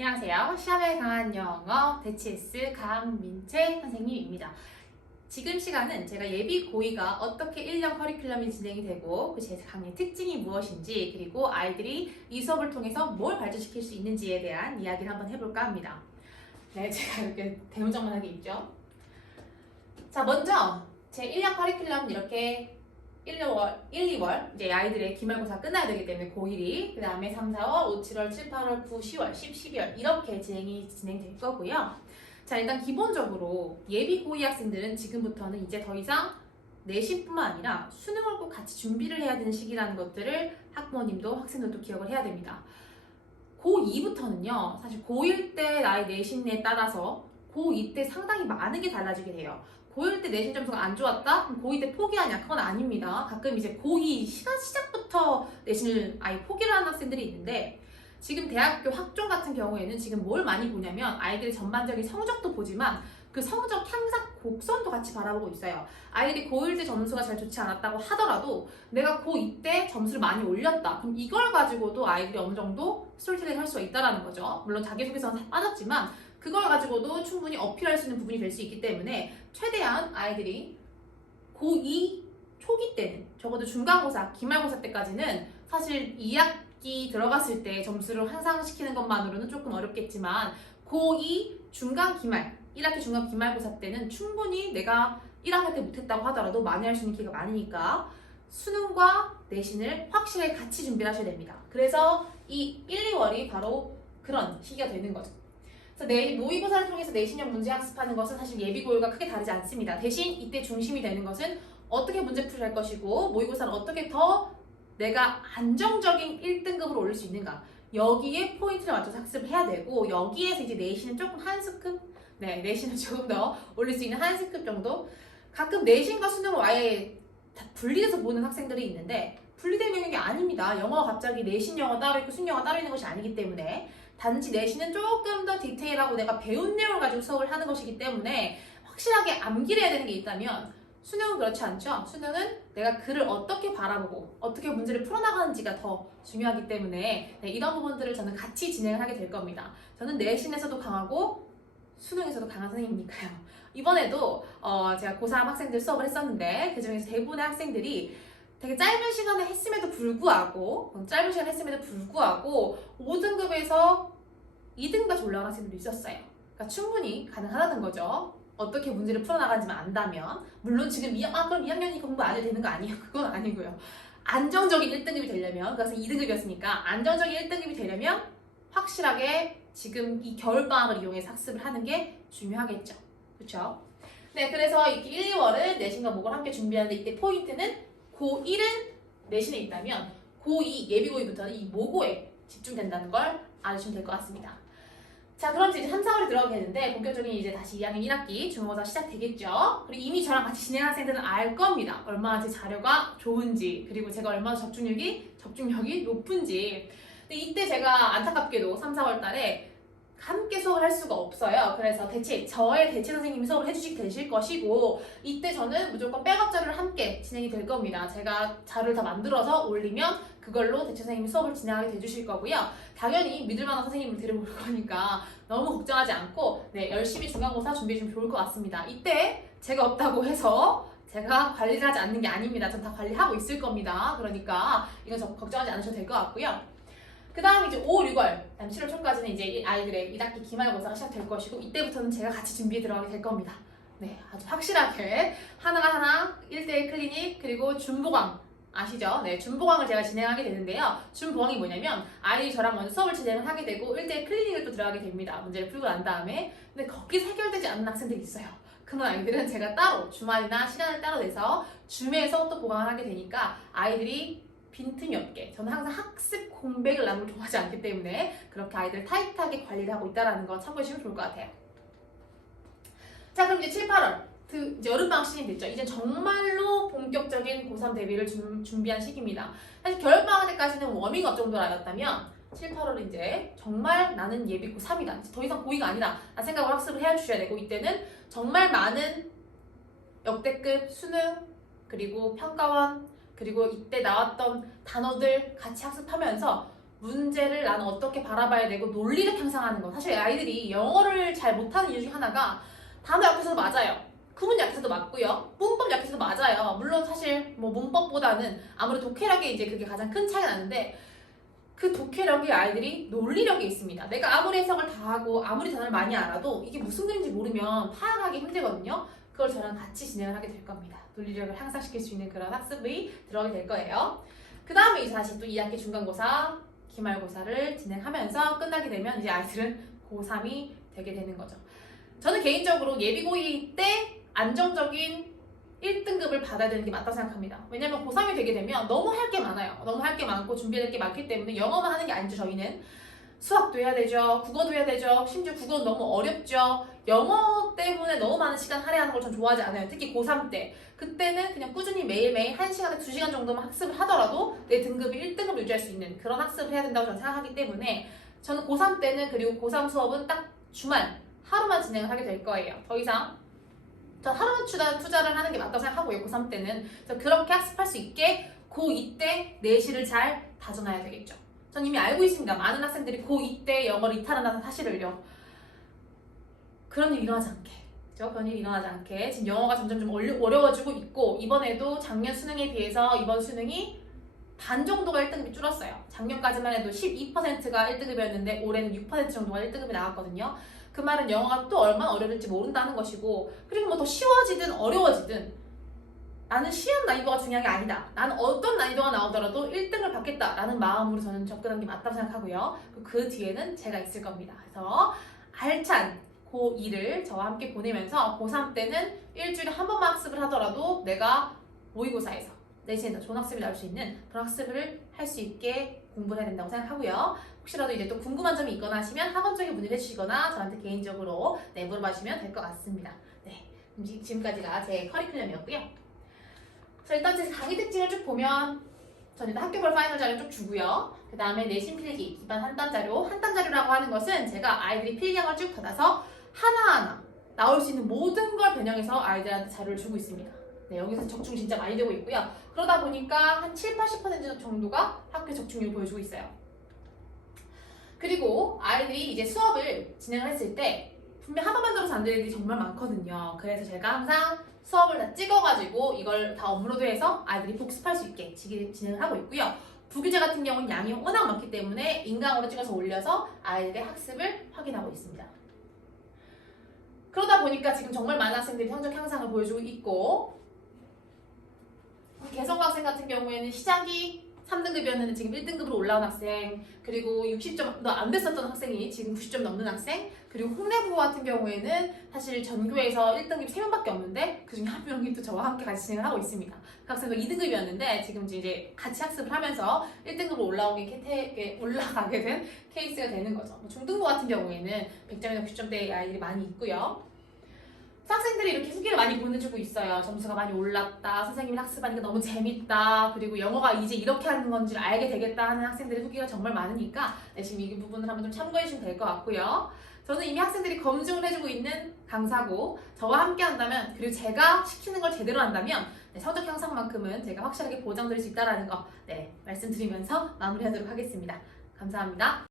안녕하세요. 시험에 강한 영어 대치S 강민채 선생님입니다. 지금 시간은 제가 예비 고의가 어떻게 1년 커리큘럼이 진행이 되고 그 제 강의 특징이 무엇인지 그리고 아이들이 이 수업을 통해서 뭘 발전시킬 수 있는지에 대한 이야기를 한번 해볼까 합니다. 네, 제가 이렇게 대문짝만하게 있죠. 자, 먼저 제 1년 커리큘럼 이렇게 1, 2월 이제 아이들의 기말고사 끝나야 되기 때문에 고1이 그 다음에 3, 4월, 5, 7월, 7, 8월, 9, 10월, 10, 12월 이렇게 진행될 거고요. 자, 일단 기본적으로 예비 고이 학생들은 지금부터는 이제 더 이상 내신뿐만 아니라 수능을 꼭 같이 준비를 해야 되는 시기라는 것들을 학부모님도 학생들도 기억을 해야 됩니다. 고2부터는요, 사실 고1 때 나의 내신에 따라서 고2 때 상당히 많은 게 달라지게 돼요. 고1 때 내신 점수가 안 좋았다? 그럼 고2 때 포기하냐? 그건 아닙니다. 가끔 이제 고2 시작부터 내신을 아예 포기를 하는 학생들이 있는데 지금 대학교 학종 같은 경우에는 지금 뭘 많이 보냐면 아이들의 전반적인 성적도 보지만 그 성적 향상 곡선도 같이 바라보고 있어요. 아이들이 고1 때 점수가 잘 좋지 않았다고 하더라도 내가 고2 때 점수를 많이 올렸다. 그럼 이걸 가지고도 아이들이 어느 정도 스토리텔링 할 수가 있다는 거죠. 물론 자기소개서는 빠졌지만 그걸 가지고도 충분히 어필할 수 있는 부분이 될 수 있기 때문에 최대한 아이들이 고2 초기 때는 적어도 중간고사, 기말고사 때까지는 사실 2학기 들어갔을 때 점수를 향상시키는 것만으로는 조금 어렵겠지만 고2 중간 기말, 1학기 중간 기말고사 때는 충분히 내가 1학년 때 못했다고 하더라도 많이 할 수 있는 기회가 많으니까 수능과 내신을 확실하게 같이 준비를 하셔야 됩니다. 그래서 이 1, 2월이 바로 그런 시기가 되는 거죠. 그래서 모의고사를 통해서 내신형 문제 학습하는 것은 사실 예비고일과 크게 다르지 않습니다. 대신 이때 중심이 되는 것은 어떻게 문제풀이를 할 것이고 모의고사를 어떻게 더 내가 안정적인 1등급으로 올릴 수 있는가 여기에 포인트를 맞춰서 학습을 해야 되고 여기에서 이제 내신은 조금 한 스급 내신은 조금 더 올릴 수 있는 한 스급 정도 가끔 내신과 수능을 아예 다 분리해서 보는 학생들이 있는데 분리된 영역이 아닙니다. 영어가 갑자기 내신 영어 따로 있고 수능 영어 따로 있는 것이 아니기 때문에 단지 내신은 조금 더 디테일하고 내가 배운 내용을 가지고 수업을 하는 것이기 때문에 확실하게 암기를 해야 되는 게 있다면 수능은 그렇지 않죠. 수능은 내가 글을 어떻게 바라보고 어떻게 문제를 풀어나가는지가 더 중요하기 때문에 이런 부분들을 저는 같이 진행을 하게 될 겁니다. 저는 내신에서도 강하고 수능에서도 강한 선생님이니까요. 이번에도 제가 고3 학생들 수업을 했었는데 그 중에서 대부분의 학생들이 되게 짧은 시간에 했음에도 불구하고 5등급에서 2등까지 올라간 학생들도 있었어요. 그러니까 충분히 가능하다는 거죠. 어떻게 문제를 풀어나가는지만 안다면 물론 지금 그럼 2학년이 공부 안 해도 되는 거 아니에요? 그건 아니고요. 안정적인 1등급이 되려면 그래서 2등급이었으니까 안정적인 1등급이 되려면 확실하게 지금 이 겨울방학을 이용해서 학습을 하는 게 중요하겠죠. 그렇죠? 네, 그래서 이렇게 1, 2월은 내신과 목을 함께 준비하는데 이때 포인트는 고1은 내신에 있다면 고2 예비고이부터는 이 모고에 집중된다는 걸 알아주시면 될 것 같습니다. 자, 그럼 이제 3, 4월이 들어가겠는데 본격적인 이제 다시 2학년 1학기 중간고사 시작되겠죠. 그리고 이미 저랑 같이 진행한 학생들은 알 겁니다. 얼마나 제 자료가 좋은지 그리고 제가 얼마나 접중력이 높은지. 근데 이때 제가 안타깝게도 3, 4월 달에 함께 수업을 할 수가 없어요. 그래서 저의 대체 선생님이 수업을 되실 것이고 이때 저는 무조건 백업 자료를 함께 진행이 될 겁니다. 제가 자료를 다 만들어서 올리면 그걸로 대체 선생님이 수업을 진행하게 돼주실 거고요. 당연히 믿을 만한 선생님을 데려올 거니까 너무 걱정하지 않고 열심히 중간고사 준비해주면 좋을 것 같습니다. 이때 제가 없다고 해서 제가 관리를 하지 않는 게 아닙니다. 전 다 관리하고 있을 겁니다. 그러니까 이건 걱정하지 않으셔도 될 것 같고요. 그 다음 이제 5, 6월, 7월 초까지는 이제 아이들의 1학기 기말고사가 시작될 것이고 이때부터는 제가 같이 준비에 들어가게 될 겁니다. 네, 아주 확실하게 하나 1대1 클리닉 그리고 준보강 아시죠? 네, 준보강을 제가 진행하게 되는데요. 준보강이 뭐냐면 아이들이 저랑 먼저 수업을 진행을 하게 되고 1대1 클리닉을 또 들어가게 됩니다. 문제를 풀고 난 다음에 근데 거기서 해결되지 않는 학생들이 있어요. 그런 아이들은 제가 따로 주말이나 시간을 따로 내서 줌에서 또 보강을 하게 되니까 아이들이 빈틈이 없게 저는 항상 학습 공백을 남을 좋아하지 않기 때문에 그렇게 아이들 타이트하게 관리를 하고 있다는 거 참고해 주시면 좋을 것 같아요. 자, 그럼 이제 7, 8월 이제 여름방학 시즌이 됐죠. 이제 정말로 본격적인 고3 대비를 준비한 시기입니다. 사실 겨울방학 때까지는 워밍업 정도라였다면 7, 8월 이제 정말 나는 예비 고3이다. 더 이상 고2가 아니다. 라는 생각으로 학습을 해주셔야 되고 이때는 정말 많은 역대급 수능 그리고 평가원 그리고 이때 나왔던 단어들 같이 학습하면서 문제를 나는 어떻게 바라봐야 되고 논리력 향상하는 거. 사실 아이들이 영어를 잘 못하는 이유 중에 하나가 단어 약해서도 맞아요. 구문 약해서도 맞고요. 문법 약해서도 맞아요. 물론 사실 뭐 문법보다는 아무래도 독해력이 이제 그게 가장 큰 차이가 나는데 그 독해력이 아이들이 논리력이 있습니다. 내가 아무리 해석을 다 하고 아무리 단어를 많이 알아도 이게 무슨 글인지 모르면 파악하기 힘들거든요. 그걸 저랑 같이 진행을 하게 될 겁니다. 논리력을 향상시킬 수 있는 그런 학습이 들어가게 될 거예요. 그 다음에 이제 다시 또 2학기 중간고사, 기말고사를 진행하면서 끝나게 되면 이제 아이들은 고3이 되게 되는 거죠. 저는 개인적으로 예비고이 때 안정적인 1등급을 받아야 되는 게 맞다고 생각합니다. 왜냐면 고3이 되게 되면 너무 할 게 많아요. 너무 할 게 많고 준비해야 될 게 많기 때문에 영어만 하는 게 아니죠, 저희는. 수학도 해야 되죠. 국어도 해야 되죠. 심지어 국어는 너무 어렵죠. 영어 때문에 너무 많은 시간 할애하는 걸 전 좋아하지 않아요. 특히 고3 때. 그때는 그냥 꾸준히 매일매일 1시간에 2시간 정도만 학습을 하더라도 내 등급이 1등급을 유지할 수 있는 그런 학습을 해야 된다고 저는 생각하기 때문에 저는 고3 때는 그리고 고3 수업은 딱 주말 하루만 진행을 하게 될 거예요. 더 이상 전 하루 투자를 하는 게 맞다고 생각하고요. 고3 때는. 그래서 그렇게 학습할 수 있게 고2 때 내실을 잘 다져놔야 되겠죠. 전 이미 알고 있습니다. 많은 학생들이 고2 때 영어를 이탈한다는 사실을요. 그런 일 일어나지 않게. 그죠? 그런 일 일어나지 않게. 지금 영어가 점점 좀 어려워지고 있고 이번에도 작년 수능에 비해서 이번 수능이 반 정도가 1등급이 줄었어요. 작년까지만 해도 12%가 1등급이었는데 올해는 6% 정도가 1등급이 나왔거든요. 그 말은 영어가 또 얼마나 어려울지 모른다는 것이고 그리고 뭐 더 쉬워지든 어려워지든 나는 시험 난이도가 중요한 게 아니다. 나는 어떤 난이도가 나오더라도 1등을 받겠다라는 마음으로 저는 접근한 게 맞다고 생각하고요. 그 뒤에는 제가 있을 겁니다. 그래서 알찬 고2를 저와 함께 보내면서 고3 때는 일주일에 한 번만 학습을 하더라도 내가 모의고사에서 내신에 더 좋은 학습이 나올 수 있는 그런 학습을 할 수 있게 공부를 해야 된다고 생각하고요. 혹시라도 이제 또 궁금한 점이 있거나 하시면 학원적인 문의를 해주시거나 저한테 개인적으로 물어봐 주시면 될 것 같습니다. 네, 지금까지가 제 커리큘럼이었고요. 그래서 일단 제 강의 특징을 쭉 보면 저는 일단 학교별 파이널 자료 쭉 주고요. 그 다음에 내신 필기, 기반 한단 자료. 한단 자료라고 하는 것은 제가 아이들이 필기한 걸 쭉 받아서 하나하나 나올 수 있는 모든 걸 변형해서 아이들한테 자료를 주고 있습니다. 네, 여기서 적중 진짜 많이 되고 있고요. 그러다 보니까 한 70~80% 정도가 학교 적중률을 보여주고 있어요. 그리고 아이들이 이제 수업을 진행을 했을 때 분명 한 번만 들어서 안 되는 애들이 정말 많거든요. 그래서 제가 항상 수업을 다 찍어가지고 이걸 다 업로드해서 아이들이 복습할 수 있게 진행을 하고 있고요. 부교재 같은 경우는 양이 워낙 많기 때문에 인강으로 찍어서 올려서 아이들의 학습을 확인하고 있습니다. 그러다 보니까 지금 정말 많은 학생들이 성적 향상을 보여주고 있고 개성고 학생 같은 경우에는 시작이 3등급이었는데 지금 1등급으로 올라온 학생, 그리고 60점도 안 됐었던 학생이 지금 90점 넘는 학생, 그리고 홍대국어 같은 경우에는 사실 전교에서 1등급이 3명밖에 없는데 그중에 한 명이 또 저와 함께 같이 진행을 하고 있습니다. 그 학생도 2등급이었는데 지금 이제 같이 학습을 하면서 1등급으로 올라가게 된 케이스가 되는 거죠. 중등부 같은 경우에는 100점이나 90점대의 아이들이 많이 있고요. 학생들이 이렇게 후기를 많이 보내주고 있어요. 점수가 많이 올랐다. 선생님이 학습하니까 너무 재밌다. 그리고 영어가 이제 이렇게 하는 건지 알게 되겠다 하는 학생들의 후기가 정말 많으니까 지금 이 부분을 한번 좀 참고해 주시면 될 것 같고요. 저는 이미 학생들이 검증을 해주고 있는 강사고 저와 함께 한다면 그리고 제가 시키는 걸 제대로 한다면 성적 향상만큼은 제가 확실하게 보장드릴 수 있다는 거 말씀드리면서 마무리하도록 하겠습니다. 감사합니다.